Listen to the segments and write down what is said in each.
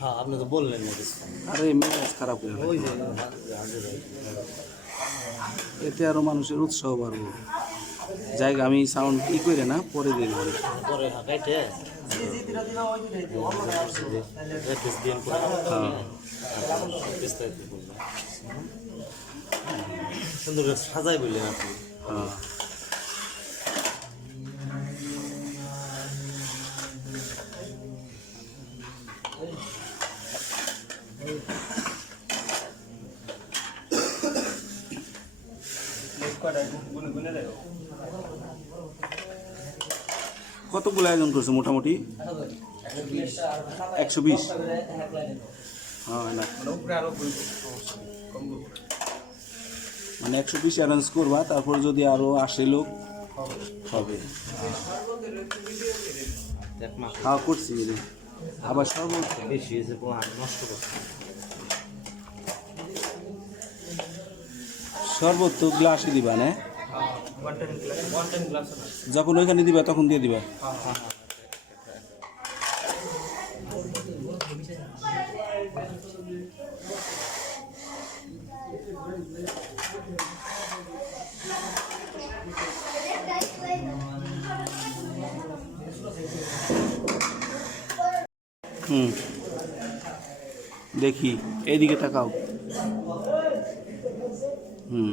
হ্যাঁ আপনি তো বললেন আরে মেজাজ খারাপ হয়ে ওই যে হ্যাঁ, হ্যাঁ, হ্যাঁ। এতে আরও মানুষের উৎসাহ বাড়বে যাই আমি সাউন্ড কি করে না পরে দিয়ে দেবো পরে হাঁকাইটে সুন্দর সাজাই বললেন আপনি হ্যাঁ কতগুলো আয়োজন করছে মোটামুটি একশো বিশ হ্যাঁ, মানে একশো বিশ অ্যারেঞ্জ করবা তারপর যদি আরো আসে লোক হবে খাওয়া করছি আবার সর্বোচ্চ বেশি গ্লাসে দিবা না যখন ওইখানে দিবা তখন দিয়ে দিবা হুম দেখি এইদিকে তাকাও হুম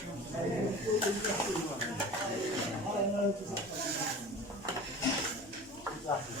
Thank you.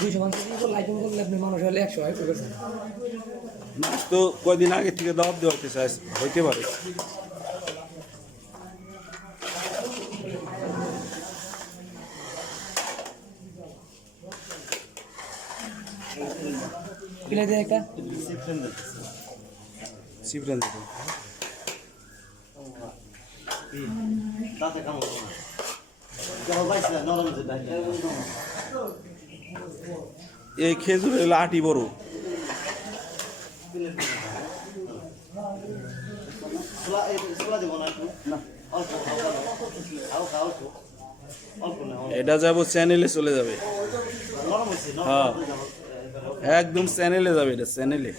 দুইশো পঞ্চাশ লাইটিং করলে আপনি মানুষ হলে একশো হয় করেছেন মানুষ তো কয়দিন আগে থেকে দাওয়াত দেওয়া হইতে চাই হইতে পারে কিলো দিয়ে একটা সিফরেন দেখুন তাতে এই খেজুরের লাঠি বড় এটা যাব চ্যানেলে চলে যাবে হ্যাঁ একদম চ্যানেলে যাবে এটা চ্যানেলে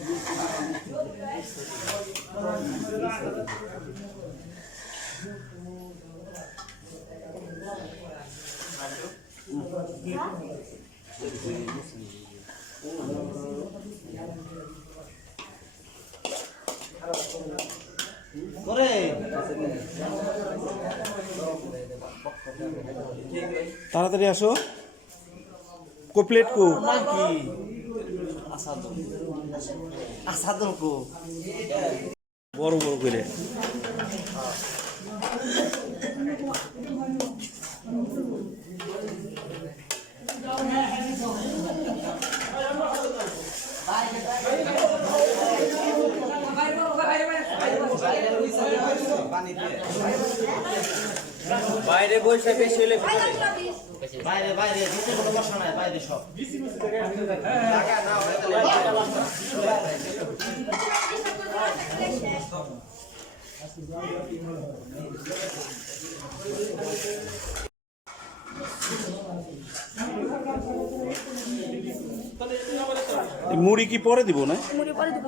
তাড়াতাড়ি আসো কোপ্লেট কো বড় বড় করে বাইরে বসে বেশি হলে বাইরে বাইরে নাই বাইরে সব মুড়ি কি পরে দিব না মুড়ি পরে দিব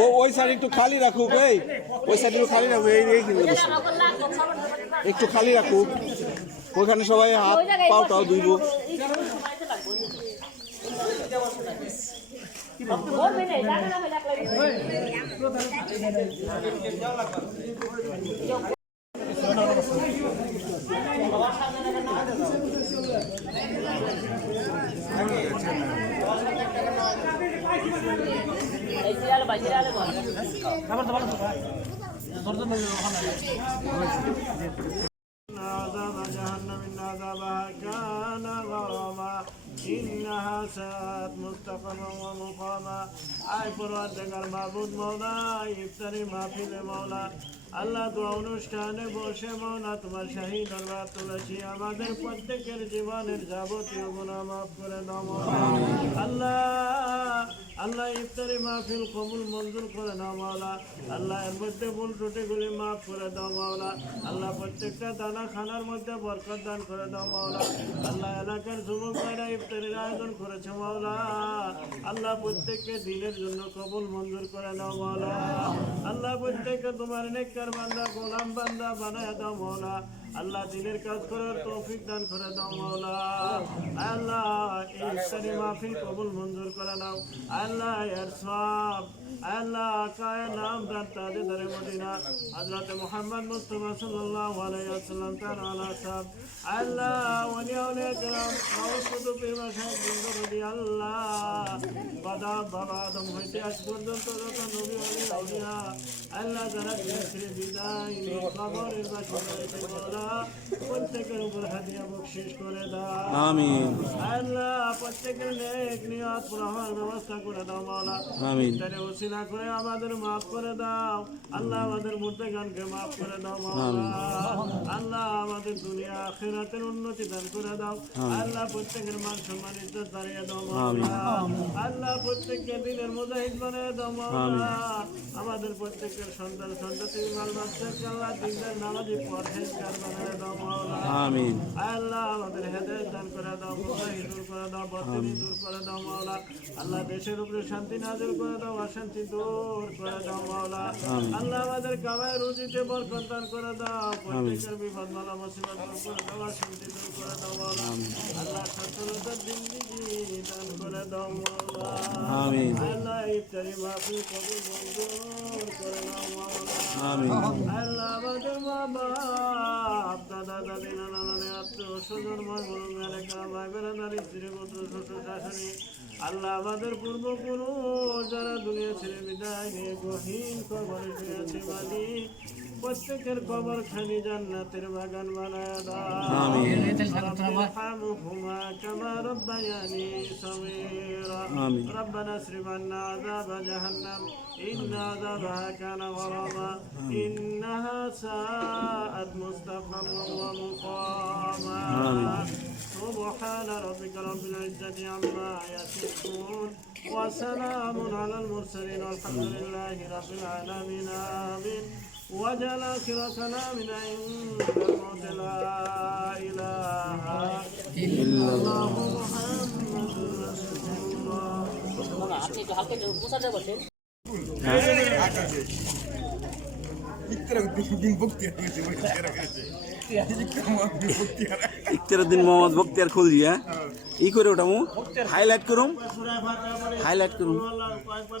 ও ওই সাইড একটু খালি রাখুক এই ওই সাইড একটু খালি রাখুক এই একটু খালি রাখুক ওইখানে সবাই হাত পাও টাও ধুইব না عذاب جهنم إن عذابها كان غراما إنها ساءت مستقرا ومقاما আয় পরওয়ারদেগার মাহবুদ মৌলা ইফতারি মাহফিলে মৌলা আল্লাহ দোয়া অনুষ্ঠানে বসে মৌলা তোমার শাহী দরবার তুলসী আমাদের প্রত্যেকের জীবনের যাবতীয় গুণা মাফ করে দাও আল্লাহ আল্লাহ ইফতারি মাহফিল কবুল মঞ্জুর করে দাও আল্লাহ এর মধ্যে ভুল ত্রুটিগুলি মাফ করে দাও আল্লাহ প্রত্যেকটা দানা খানার মধ্যে বরকত দান করে দাও আল্লাহ এলাকার যুবক ভাইরা ইফতারির আয়োজন করেছে মাওলা আল্লাহ প্রত্যেককে দিনের প্রত্যেকের জন্য কবুল মঞ্জুর করে দাও মৌলা আল্লাহ প্রত্যেককে তোমার নেককার বান্দা গোলাম বান্দা বানায় দাও মৌলা আল্লাহ দিনের কাজ করার তৌফিক দান করে দাও মাওলা আল্লাহ এই ইফতারি মাহফিল কবুল মঞ্জুর করে নাও আল্লাহ এর সব আল্লাহ কায় নাম দান তাদের দরে মদিনা হযরত মুহাম্মদ মুস্তাফা সাল্লাল্লাহু আলাইহি ওয়াসাল্লাম তার আলা সাহেব আল্লাহ ওলি আউলিয়া کرام মাওসুদ পীর মাশাইখ বিন্দুরদি আল্লাহ বাদা বাবা আদম হইতে আজ পর্যন্ত যত নবী ওলি আউলিয়া আল্লাহ যারা দিয়েছে বিদায় নিয়ে কবরের বাসা হইতে বলা প্রত্যেকের উপর হাতিয়া বকশিস করে দাও আমিন আল্লাহ প্রত্যেকের নেক নিয়ত পূরণ ব্যবস্থা করে দাও মাওলা আমিন তারে ওসিলা করে আমাদের maaf করে দাও আল্লাহ আমাদের মুর্দাগানকে maaf করে দাও মাওলা আল্লাহ আমাদের দুনিয়া আখিরাতের উন্নতি দান করে দাও আল্লাহ প্রত্যেকের মান সম্মান ইজ্জত বাড়িয়ে দাও মাওলা আল্লাহ প্রত্যেককে দিনের মুজাহিদ বানিয়ে দাও মাওলা আমাদের প্রত্যেকের সন্তান সন্ততি মাল বাচ্চাকে আল্লাহ দিনের নামাজি পড়ে কারবার আমিন আল্লাহ আমাদের হেদায়েত দান করে দাও বুঝাই দূর করে দাও বদনামি দূর করে দাও মাওলা আল্লাহ দেশের উপরে শান্তি নাজিল করে দাও অশান্তি দূর করে দাও মাওলা আল্লাহ আমাদের কামায় রুজিতে বরকত দান করে দাও প্রত্যেকের বিপদ মালা মুসিবত দূর করে দাও অশান্তি দূর করে দাও মাওলা আল্লাহ সচ্ছলতার জিন্দেগি দান করে দাও মাওলা আমিন আল্লাহ ইফতারি মাহফিল কবুল মঞ্জুর করে দাও মাওলা আমিন আল্লাহ আমাদের মা আপনাদা দাদি নানা নানে আত্মীয় স্বজনময় বরুণারে ভাই বেড়াদারি স্ত্রী পুত্র শ্বশুর শাশুড়ি আল্লাহ আমাদের পূর্বপুরুষ যারা দুনিয়া ছেড়ে বিদায় নিয়ে গহীন কবরে শুয়েছে বালি প্রত্যেকের কবর খানি জান্নাতের বাগান বানায় রব্বানা শ্রীমান্না আযাব জাহান্নাম ইন্না আযাবহা কানা سبحان ربك رب العزة عما يصفون وسلام على المرسلين والحمد لله رب العالمين آمين وجل آخرتنا من عند الموت لا إله إلا الله محمد رسول الله ইফতারের দিন মোহাম্মদ বক্তিয়ার খুলজি হ্যাঁ? হ্যাঁ ই করে ওটা মু হাইলাইট করুম হাইলাইট করুম কয়েকবার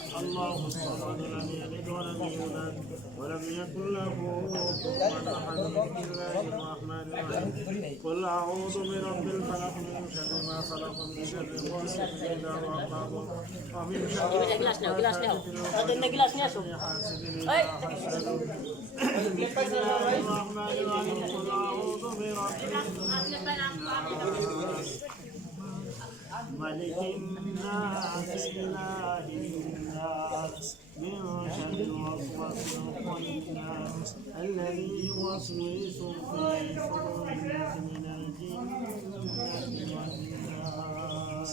اللهم صل على اليمين ولم يولد ولم يكن له كفوا احد الرحمن الرحيم قل اعوذ برب الفلق من شر ما خلق من شر غاسق اذا وقب ومن شر حاسد اذا حسد بسم الله الرحمن الرحيم قل اعوذ برب ملك الناس اله من شر وسواس الخناس الذي يوسوس في صدور من الجنة والناس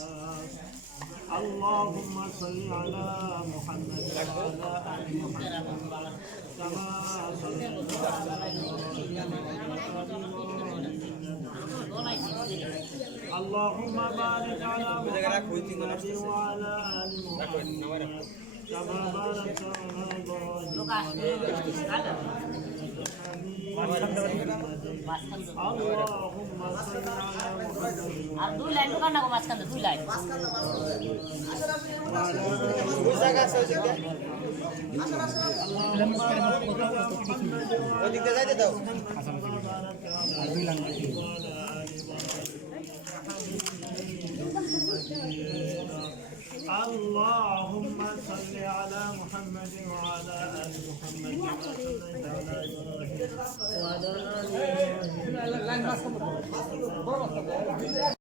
اللهم صل على محمد وعلى آل محمد كما صليت على إبراهيم اللهم بارك على محمد وعلى آل محمد كما باركت على إبراهيم اللهم صل على محمد আর দুই লাইন দোকান না গো মাঝখানে দুই লাইন ওদিক দিয়ে যাইতে দাও اللهم صل على محمد وعلى آل محمد كما صليت على وعلى آل محمد